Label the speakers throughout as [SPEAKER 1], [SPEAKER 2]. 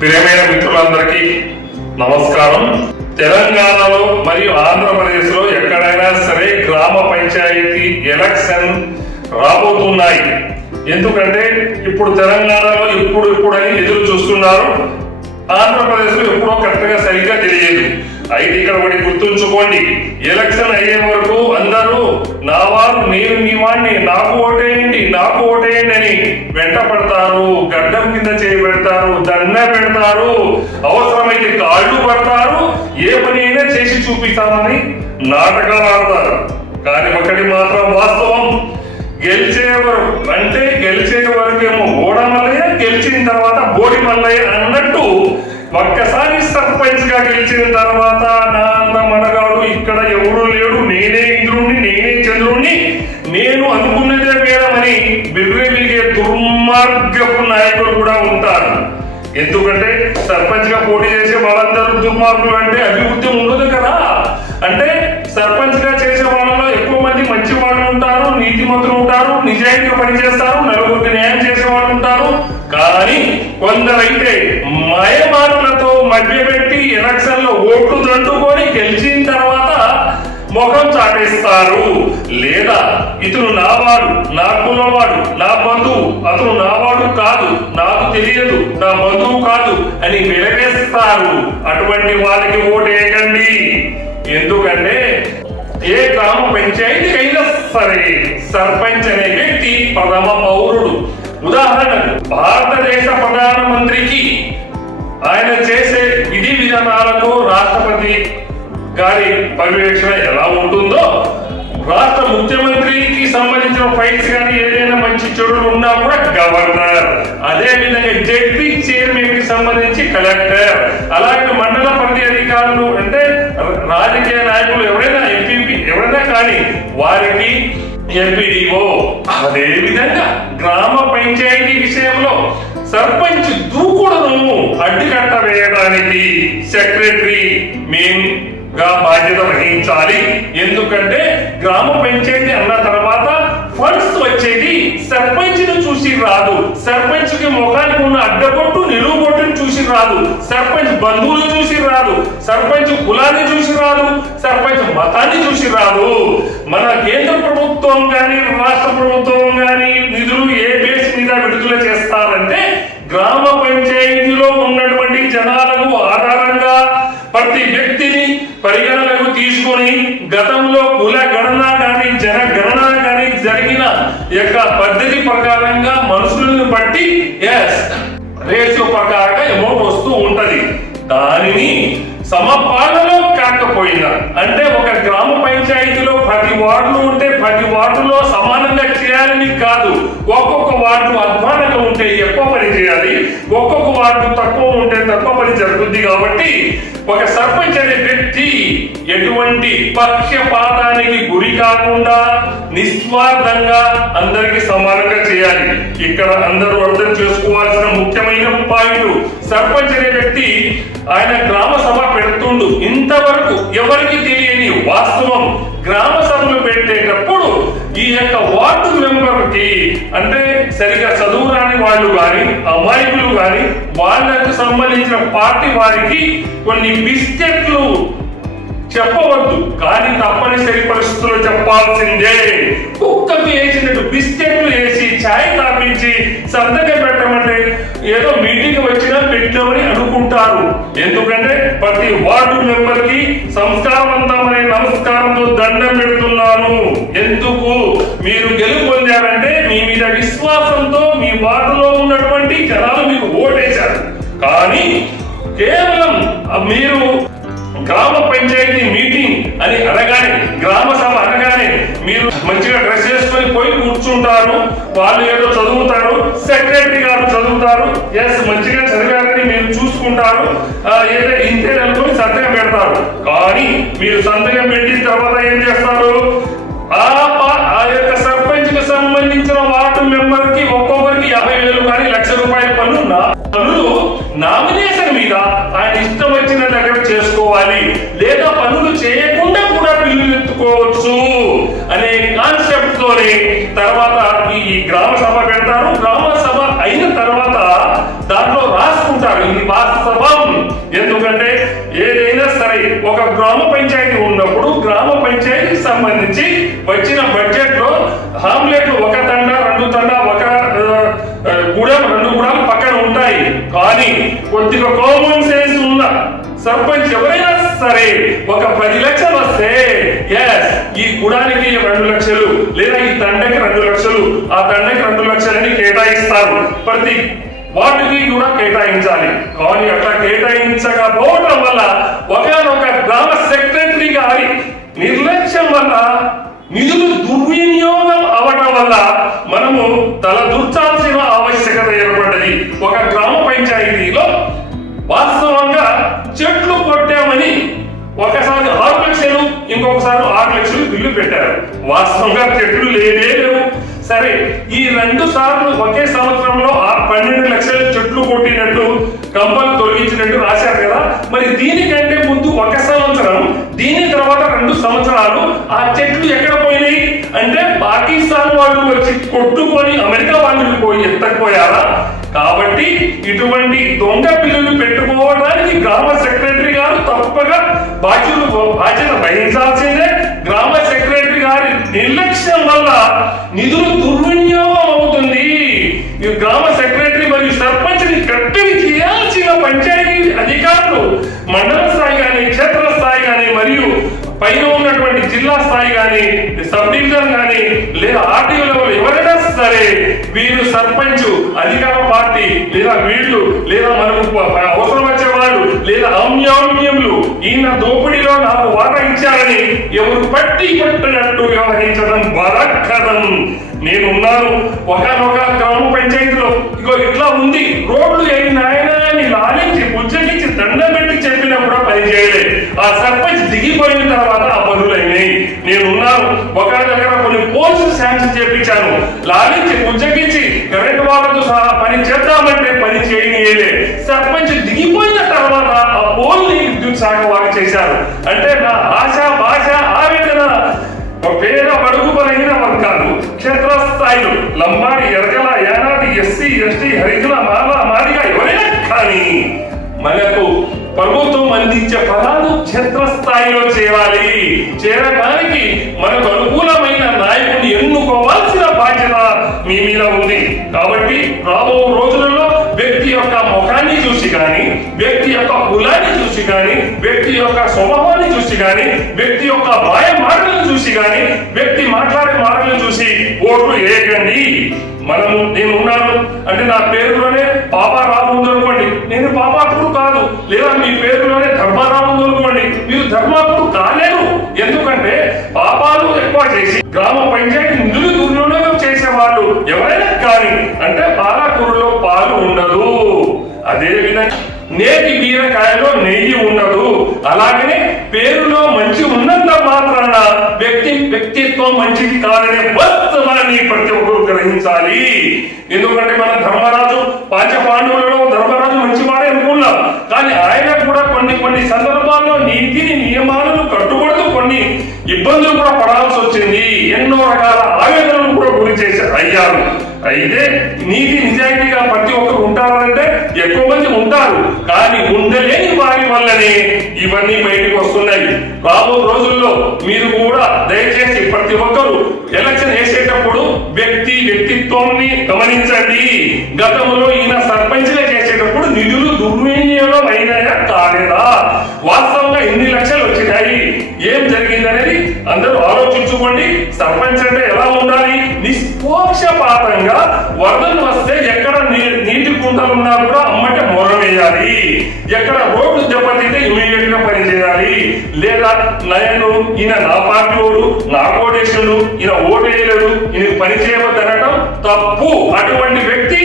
[SPEAKER 1] ప్రియమైన మిత్రులందరికీ నమస్కారం. తెలంగాణలో మరియు ఆంధ్రప్రదేశ్లో ఎక్కడైనా సరే గ్రామ పంచాయతీ ఎలక్షన్ రాబోతున్నాయి. ఎందుకంటే ఇప్పుడు తెలంగాణలో ఇప్పుడు ఇప్పుడు అని ఎదురు చూస్తున్నారు. ఆంధ్రప్రదేశ్లో ఎప్పుడో కరెక్ట్గా సరిగ్గా తెలియదు. అయితే ఇక్కడ ఒకటి గుర్తుంచుకోండి. ఎలక్షన్ అయ్యే వరకు అందరూ నా వారు నేను మీ వాడిని నాకు ఓటే నాకు ఓటేయండి అని వెంట పడతారు గడ్డం కింద చేయి పెడతారు దండ పెడతారు అవసరమైతే కాళ్ళు పడతారు ఏ పని అయినా చేసి చూపిస్తామని నాటకాలు ఆడతారు. కానీ ఒకటి మాత్రం వాస్తవం గెలిచేవారు అంటే గెలిచే వరకేమో ఓడమల్లయ్య గెలిచిన తర్వాత బోడి మల్లయ్య ఒక్కసారి సర్పంచ్గా గెలిచిన తర్వాత నాన్న మనగాడు ఇక్కడ ఎవరు లేడు. నేనే ఇంద్రుణ్ణి నేనే చంద్రుణ్ణి. నేను అనుకున్నదే వేరమని బిర్రెలిగే దుర్మార్గపు నాయకులు కూడా ఉంటారు. ఎందుకంటే సర్పంచ్గా పోటీ చేసే వాళ్ళందరూ దుర్మార్గులు అంటే అభివృద్ధి ఉండదు కదా. అంటే సర్పంచ్గా చేసే వాళ్ళలో ఎక్కువ మంది మంచి వాళ్ళు ఉంటారు నీతిమంతులు ఉంటారు నిజాయితీగా పనిచేస్తారు నలుగురికి న్యాయం చేసే వాళ్ళు ఉంటారు. కానీ కొందరైతే మయమానులతో మభ్యపెట్టి ఎలక్షన్లో ఓట్లు దండుకొని గెలిచిన తర్వాత ముఖం చాటేస్తారు. లేదా ఇతను నావాడు నా కులవాడు నా బంధువు అతను నావాడు కాదు నాకు తెలియదు నా బంధువు కాదు అని వెలవేస్తారు అటువంటి వాళ్ళకి ఓటేయకండి. ఎందుకంటే ఏ గ్రామ పంచాయతీ అయినా సరే సర్పంచ్ అనే వ్యక్తి ప్రథమ పౌరుడు. ఉదాహరణకు భారతదేశ ప్రధానమంత్రికి ఆయన చేసే విధానాలకు రాష్ట్రపతి గారి పర్యవేక్షణ ఎలా ఉంటుందో రాష్ట్ర ముఖ్యమంత్రికి సంబంధించిన ఫైల్స్ కానీ ఏదైనా మంచి చెడులు ఉన్నా కూడా గవర్నర్ అదే విధంగా జడ్పీ చైర్మన్కి సంబంధించి కలెక్టర్ అలాగే మండల పరిధి అధికారులు అంటే రాజకీయ నాయకులు ఎవరైనా ఎంపీ ఎవరైనా కానీ వారికి ఎంపీడీఓ అదే విధంగా గ్రామ పంచాయతీ విషయంలో సర్పంచ్ దూకుడును అడ్డుకట్ట వేయడానికి సెక్రటరీ మెయిన్గా బాధ్యత వహించాలి. ఎందుకంటే గ్రామ పంచాయతీ అన్న తర్వాత ఫండ్స్ వచ్చేది సర్పంచ్ను చూసి రాదు. సర్పంచ్కి ముఖానికి ఉన్న అడ్డగొట్టు నిలువుగొట్టును చూసి రాదు. సర్పంచ్ బంధువులు చూసి రాదు. సర్పంచ్ కులాన్ని చూసి రాదు. సర్పంచ్ మతాన్ని చూసి రాదు. మన కేంద్ర ప్రభుత్వం కానీ రాష్ట్ర ప్రభుత్వం కానీ నిధులు ఏ బేస్ మీద విడుదల చేస్తారంటే గ్రామ పంచాయతీలో ఉన్నటువంటి జనాలకు ఆధారంగా ప్రతి వ్యక్తిని పరిగణనకు తీసుకొని గతంలో కుల గణన కానీ జన గణన కానీ జరిగిన యొక్క పద్ధతి ప్రకారంగా మనుషులను బట్టి ఎస్ రేషియో ప్రకారంగా అమౌంట్ వస్తూ ఉంటది. దానిని సమపాలలో కాకపోయినా అంటే ఒక గ్రామ పంచాయతీలో పది వార్డులు ఉంటే పది వార్డులో సమానంగా చేయాలని కాదు. ఒక్కొక్క వార్డు అధ్వానంగా ఉంటే ఎక్కువ పని చేయాలి. ఒక్కొక్క వార్డు ఉంది కాబట్టి ఒక సర్పంచ్ అనే వ్యక్తి ఎటువంటి పక్షపాతానికి గురి కాకుండా నిస్వార్థంగా అందరికి సమానంగా చేయాలి. ఇక్కడ అందరూ అర్థం చేసుకోవాల్సిన ముఖ్యమైన పాయింట్ సర్పంచ్ అనే వ్యక్తి ఆయన గ్రామ సభ పెడుతుండు. ఇంతవరకు ఎవరికి తెలియని వాస్తవం గ్రామ సభలు పెట్టేటప్పుడు ఈ యొక్క వార్డు మెంబర్కి అంటే సరిగా చదువు రాని వాళ్ళు కానీ అమాయకులు కానీ వాళ్ళకు సంబంధించిన పార్టీ వారికి కొన్ని బిస్కెట్లు చెప్పవద్దు. కానీ తప్పనిసరి పరిస్థితుల్లో చెప్పాల్సిందే. కుక్కకు వేసినట్టు బిస్కెట్లు వేసి ఛాయ్ తాపించి సంతకం ఏదో మీటింగ్ వచ్చినా పెట్టామని అనుకుంటారు. ఎందుకంటే ప్రతి వార్డు మెంబర్కి సంస్కారవంతమైన నమస్కారంతో దండం పెడుతున్నాను. ఎందుకు? మీరు గెలుపొందారంటే మీ మీద విశ్వాసంతో మీ వార్డులో ఉన్నటువంటి జనాలు మీకు ఓటేశారు. కానీ కేవలం మీరు గ్రామ పంచాయతీ మీటింగ్ అని అనగానే గ్రామ సభ అనగానే మీరు మంచిగా డ్రెస్ పోయి కూర్చుంటారు. వాళ్ళు ఏదో చదువుతారు. సెక్రటరీ గారు చదువుతారు. ఎస్ మంచిగా చదివారని మీరు చూసుకుంటారు. ఏదో ఇంతే అనుకుని సంతకం పెడతారు. కానీ మీరు సంతకం పెట్టిన తర్వాత ఏం చేస్తారు? ఆ యొక్క సర్పంచ్కి సంబంధించిన వార్డు మెంబర్కి ఒక్కొక్కరికి యాభై వేలు కానీ లక్ష రూపాయల పన్ను పనులు నామినేషన్ మీద ఆయన ఇష్టం వచ్చిన దగ్గర చేసుకోవాలి. లేదా పనులు చేయకుండా కూడా బిల్లులు ఎత్తుకోవచ్చు అనే కాన్సెప్ట్ తోనే తర్వాత ఈ గ్రామ సభ పెడతారు. గ్రామ సభ అయిన తర్వాత దాంట్లో రాసుకుంటారు. ఇది వాస్తవం. ఎందుకంటే ఏదైనా సరే ఒక గ్రామ పంచాయతీ ఉన్నప్పుడు గ్రామ పంచాయతీకి సంబంధించి వచ్చిన బడ్జెట్లో హామ్లెట్లు ఒక తండ రెండు తండ ఒక ఆ, గూడెం రెండు గూడెం పక్కన ఉంటాయి. కానీ కొద్దిగా కామన్ సెన్స్ ఉన్న సర్పంచ్ ఎవరైనా సరే ఒక పది లక్షలు వస్తే ఎస్ ఈ గుడానికి రెండు లక్షలు లేదా ఈ తండకి రెండు లక్షలు ఆ తండకి రెండు లక్షలని కేటాయిస్తారు. ప్రతి వాటికి కూడా కేటాయించాలి. కానీ అట్లా కేటాయించకపోవడం వల్ల ఒకనొక గ్రామ సెక్రటరీ గారి నిర్లక్ష్యం వల్ల నిధులు దుర్వినియోగం అవటం వల్ల మనము తలదూర్చాల్సిన ఆవశ్యకత ఏర్పడ్డది. ఒక గ్రామ ఒకసారి ఆరు లక్షలు ఇంకొకసారి ఆరు లక్షలు బిల్లు పెట్టారు. వాస్తవంగా చెట్లు లేనే లేవు. సరే ఈ రెండు సార్లు ఒకే సంవత్సరంలో ఆ పన్నెండు లక్షల చెట్లు కొట్టినట్టు కంపలు తొలగించినట్టు రాశారు కదా. మరి దీనికంటే ముందు ఒక సంవత్సరం దీని తర్వాత రెండు సంవత్సరాలు ఆ చెట్లు ఎక్కడ పోయినాయి? అంటే పాకిస్తాన్ వాళ్ళు వచ్చి కొట్టుకొని అమెరికా వాళ్ళు పోయి ఎత్తకపోయారా? కాబట్టి ఇటువంటి దొంగ బిల్లులు పెట్టుకోవడానికి గ్రామ సెక్రటరీ గారు తప్పగా బాధ్యత బాధ్యత వహించాల్సిందే. గ్రామ సెక్రటరీ గారి నిర్లక్ష్యం వల్ల నిధులు దుర్వినియోగం అవుతుంది. ఈ గ్రామ సెక్రటరీ మరియు సర్పంచ్ని కట్టడి చేయాల్సిన పంచాయతీ అధికారులు మండల స్థాయి కానీ క్షేత్ర స్థాయి కానీ మరియు పైన ఉన్నటువంటి జిల్లా స్థాయి కానీ సబ్ డివిజన్ కానీ లేదా ఆర్టీఓ సరే వీరు సర్పంచ్ అధికార పార్టీ లేదా వీళ్ళు లేదా మనకు అవసరం వచ్చే వాళ్ళు లేదా అమ్యామ్యములు ఈయన దోపిడీలో నాకు వాటా ఇచ్చారని ఎవరు పట్టి పట్టినట్టు వ్యవహరించడం బలక్కరం నేనున్నాను ఒకనొక గ్రామ పంచాయతీలో. ఇగో ఇట్లా ఉంది రోడ్లు ఏ నాయనా అని లాలించి బుజ్జగించి దండం పెట్టి చెప్పినా కూడా పని చేయలేదు ఆ సర్పంచ్ దిగిపోయిన తర్వాత ఆ పనులు అయినాయి నేనున్నాను ఒక దగ్గర కొన్ని శాంక్షన్ చేపించాను. లాలించి బుజ్జగించి కరెంట్ వాళ్ళతో సహా పని చేద్దామంటే పని చేయనియలే. సర్పంచ్ దిగిపోయిన తర్వాత ఆ పోల్ని విద్యుత్ శాఖ వాళ్ళు చేశారు. అంటే నా ఆశ భాష ఆవేదన ఒక పేద బడుగు బలహీన వర్గాలు. క్షేత్రస్థాయిలో లంబాడి ఎరగల యానాది ఎస్సీ ఎస్టీ హరిజన మామ మాదిగా ఎవరైనా కానీ మనకు ప్రభుత్వం అందించే ఫలాలు క్షేత్రస్థాయిలో చేరాలి. చేరడానికి మనకు అనుకూలమైన నాయకుడిని ఎన్నుకోవాల్సిన బాధ్యత మీ మీద ఉంది. కాబట్టి రాబో రోజులలో వ్యక్తి యొక్క ముఖాన్ని చూసి కానీ వ్యక్తి యొక్క కులాన్ని చూసి కానీ వ్యక్తి యొక్క స్వభావాన్ని చూసి కానీ వ్యక్తి యొక్క మాయ మాటలను చూసి కానీ వ్యక్తి మాట్లాడే మాటలను చూసి ఓట్లు వేయకండి. మనము నేను ఉన్నాను. అంటే నా పేరులోనే పాప ఉంది అనుకోండి నేను పాపాత్ముడు కాదు లేదా మీ పేరులోనే ధర్మారామం ఉంది అనుకోండి. మీరు ధర్మాత్ముడు కాలేరు. ఎందుకంటే పాపాలు ఎక్కువ చేసి గ్రామ పంచాయతీ నిధులు దుర్వినియోగం చేసే వాళ్ళు ఎవరైనా కానీ అంటే పాలకూరులో పాలు ఉండదు. అదే విధంగా నేటి బీరకాయలో నెయ్యి ఉండదు. అలాగనే పేరులో మంచి ఉన్నంత మాత్రాన వ్యక్తి వ్యక్తిత్వం మంచిది కాదనే వాస్తవాన్ని ప్రతి ఒక్కరు గ్రహించాలి. ఎందుకంటే మన ధర్మరాజు పాంచ పాండవులలో ధర్మరాజు మంచివాడే అనుకున్నాం కానీ ఆయన కూడా కొన్ని కొన్ని సందర్భాల్లో నీతిని నియమాలను కట్టుబడుతూ కొన్ని ఇబ్బందులు కూడా పడాల్సి వచ్చింది. ఎన్నో రకాల ఆవేదనలు కూడా గురి చేశారు అయ్యారు. అయితే నీతి నిజాయితీగా ప్రతి ఒక్కరు ఉంటారంటే ఎక్కువ మంది ఉంటారు. కానీ ఉండలేని వారి వల్లనే ఇవన్నీ బయటకు వస్తున్నాయి. రాబో రోజుల్లో మీరు కూడా దయచేసి ప్రతి ఒక్కరు ఎలక్షన్ వేసేటప్పుడు వ్యక్తి వ్యక్తిత్వాన్ని గమనించండి. గతంలో ఈయన సర్పంచ్గా చేసేటప్పుడు నిధులు దుర్వినియోగం అయినాయా కాలేదా? వాస్తవంగా ఎన్ని లక్షలు వచ్చినాయి. ఏం జరిగిందనేది అందరూ ఆలోచించుకోండి. సర్పంచ్ అంటే ఎలా ఉండాలి? నిష్పక్షపాతంగా వరదలు వస్తే ఎక్కడ నీటి కుంటలు ఉన్నా కూడా అమ్మటే మొరవేయాలి. ఎక్కడ రోడ్డు దెబ్బతింటే ఇమీడియట్గా పని చేయాలి లేదా నయను ఈయన నా పార్టీ వాడు నా కోటేశ్వరుడు ఈయన ఓటేయలేడు ఈయన పని చేయవద్దనటం తప్పు. అటువంటి వ్యక్తి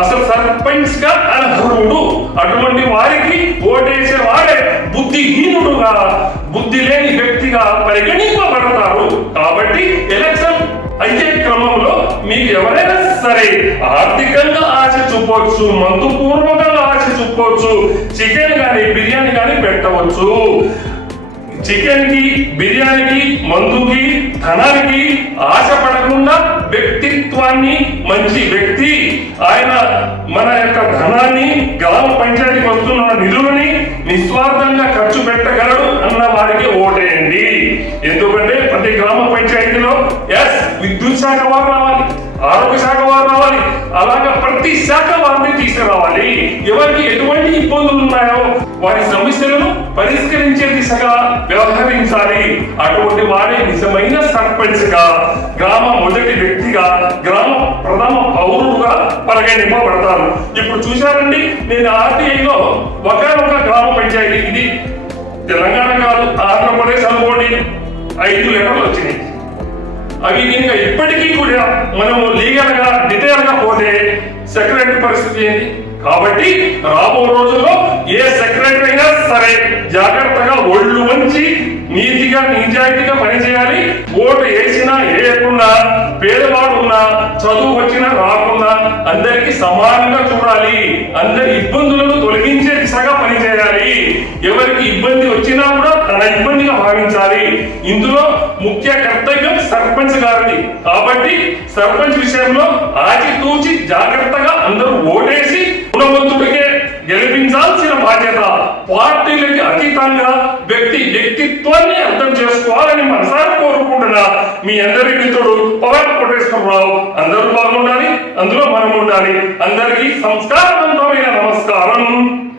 [SPEAKER 1] అసలు సర్పంచ్గా అనర్హుడు అటువంటి వారికి ఓటేసే వాడే బుద్ధిహీనుడుగా బుద్ధి లేని వ్యక్తిగా పరిగణింపబడతారు. కాబట్టి ఎలక్షన్ అయ్యే క్రమంలో మీకు ఎవరైనా సరే ఆర్థికంగా ఆశ చూపవచ్చు మందు పూర్వకంగా ఆశ చూపవచ్చు చికెన్ కానీ బిర్యానీ కానీ పెట్టవచ్చు. చికెన్కి బిర్యానీకి మందుకి ధనానికి ఆశ పడకుండా వ్యక్తిత్వాన్ని మంచి వ్యక్తి ఆయన మన యొక్క ధనాన్ని గ్రామ పంచాయతీ వస్తున్న నిధులని నిస్వార్థంగా ఖర్చు పెట్టగలడు అన్న వారికి ఓటేయండి. ఎందుకంటే ప్రతి గ్రామ పంచాయతీలో ఎస్ విద్యుత్ శాఖ వారు రావాలి ఆరోగ్య శాఖ వారు రావాలి అలాగే ప్రతి శాఖ వారిని తీసుకురావాలి. ఎవరికి ఎటువంటి ఇబ్బందులు ఉన్నాయో వారి సమస్యలను పరిష్కరించే దిశగా వ్యవహరించాలి. అటువంటి వారి నిజమైన సర్పంచ్గా గ్రామ మొదటి వ్యక్తిగా గ్రామ ప్రథమ పౌరుడుగా పరిగణింపబడతారు. ఇప్పుడు చూశారండి నేను ఆర్టీఐలో ఒకనొక గ్రామ పంచాయతీ ఇది. తెలంగాణ కాదు ఆంధ్రప్రదేశ్ అనుకోండి. ఐదు లెటర్లు వచ్చినాయి. అవి ఇంకా ఇప్పటికీ కూడా మనము లీగల్గా డీటెయిల్గా పోతే సెక్రటరీ పరిస్థితి ఏంటి? కాబట్టి రాబో రోజుల్లో ఏ సెక్రటరీ అయినా సరే జాగ్రత్తగా ఒళ్ళు వంచి నీతిగా నిజాయితీగా పనిచేయాలి. ఓటు వేసినా వేయకుండా పేదవాడు ఉన్నా చదువు వచ్చినా రాకున్నా అందరికీ సమానంగా చూడాలి. అందరి ఇబ్బందులను తొలగించే దిశగా పనిచేయాలి. ఎవరికి ఇబ్బంది వచ్చినా కూడా తన ఇబ్బందిగా భావించాలి. ఇందులో ముఖ్య కర్తవ్యం సర్పంచ్ గారిది. కాబట్టి సర్పంచ్ విషయంలో ఆచితూచి జాగ్రత్తగా అందరూ ఓటేసి గుణవంతుడికే గెలిపించాల్సిన బాధ్యత పార్టీలకి అతీతంగా వ్యక్తి వ్యక్తిత్వాన్ని అర్థం చేసుకోవాలని మనసారి కోరుకుంటున్నా మీ అందరి మిత్రుడు పవన్ కోటేశ్వరరావు. అందరూ బాగుండాలి అందులో మనం ఉండాలి అందరికీ సంస్కారవంతమైన నమస్కారం.